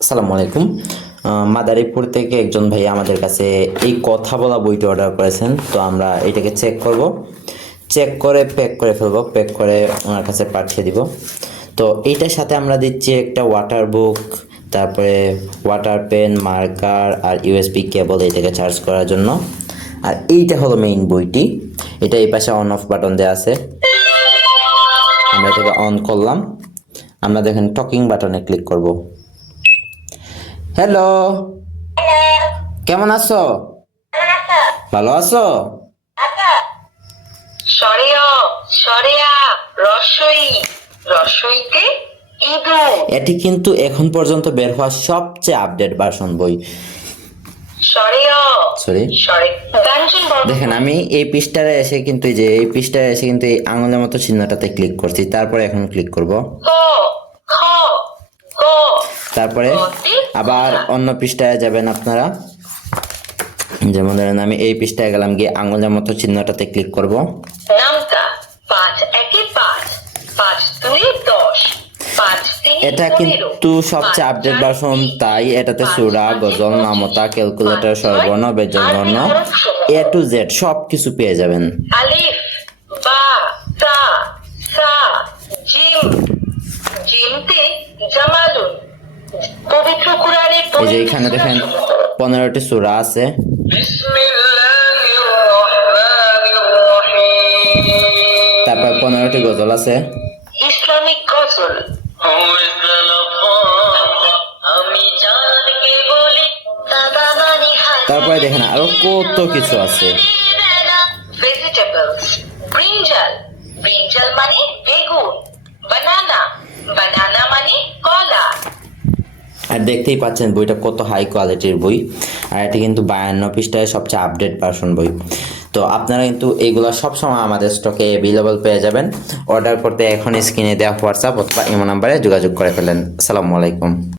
আসসালামু আলাইকুম। মাদারীপুর থেকে একজন ভাই আমাদের কাছে এই কথা বলা বইটি অর্ডার করেছেন। তো আমরা এটাকে চেক করব, চেক করে প্যাক করে ফেলবো, প্যাক করে ওনার কাছে পাঠিয়ে দিব। তো এইটার সাথে আমরা দিচ্ছি একটা ওয়াটার বুক, তারপরে ওয়াটার পেন, মার্কার আর ইউএসবি কেবল এটাকে চার্জ করার জন্য। আর এইটা হলো মেইন বইটি। এটা এই পাশে অন অফ বাটন দেওয়া আছে। আমরা এটাকে অন করলাম, আমরা দেখেন টকিং বাটনে ক্লিক করব। হ্যালো, কেমন আছো? ভালো আছো? সরেয় সরেয়া রসই রসইতে ইঁদুর। এটি কিন্তু এখন পর্যন্ত বের হওয়া সবচেয়ে আপডেট ভার্সন বই। সরেয় সরি, সরে কাঞ্চন দেখেন আমি এই পৃষ্ঠায় এসে কিন্তু এই পৃষ্ঠায় এসে কিন্তু এই আঙুলের মতো চিহ্নটাতে ক্লিক করছি, তারপরে এখন ক্লিক করব। ক খ গ তারপরে আবার অন্য পৃষ্ঠায় যাবেন আপনারা। যেমন ধরেন আমি এই পৃষ্ঠায় গেলাম, গিয়ে আঙুলের মতো চিহ্নটাতে ক্লিক করব। নামতা ৫ একে ৫ ৫ ২ ১০ ৫ ৩ এটা কিন্তু সবচেয়ে আপডেট ভার্সন, তাই এটাতে সূরা, গজল, নামতা, ক্যালকুলেটর, স্বরবর্ণ, ব্যঞ্জনবর্ণ, এ টু জেড সব কিছু পেয়ে যাবেন। আলিফ বা তা সা জিম জিমতে জামালুন। পবিত্র কোরআনের এই যে এখানে দেখেন 15টি সূরা আছে। তারপর 15টি গজল আছে। ইসলামিক গজল আমি জানকে বলি বাবা মানে তারপরে দেখেন আরো কত কিছু আছে। ভেজিটেবলস ব্রিঞ্জাল ব্রিঞ্জাল মানে বেগুন। বানানা বানানা মানে কলা। আর দেখতেই পাচ্ছেন বইটা কত হাই কোয়ালিটির বই। আর এটা কিন্তু 52 পৃষ্ঠায় সবচেয়ে আপডেট ভার্সন বই। তো আপনারা কিন্তু এগুলো সবসময় আমাদের স্টকে অ্যাভেলেবল পেয়ে যাবেন। অর্ডার করতে এখন স্ক্রিনে দেওয়া হোয়াটসঅ্যাপ অথবা ইমো নাম্বারে যোগাযোগ করে ফেলেন। আসসালামু আলাইকুম।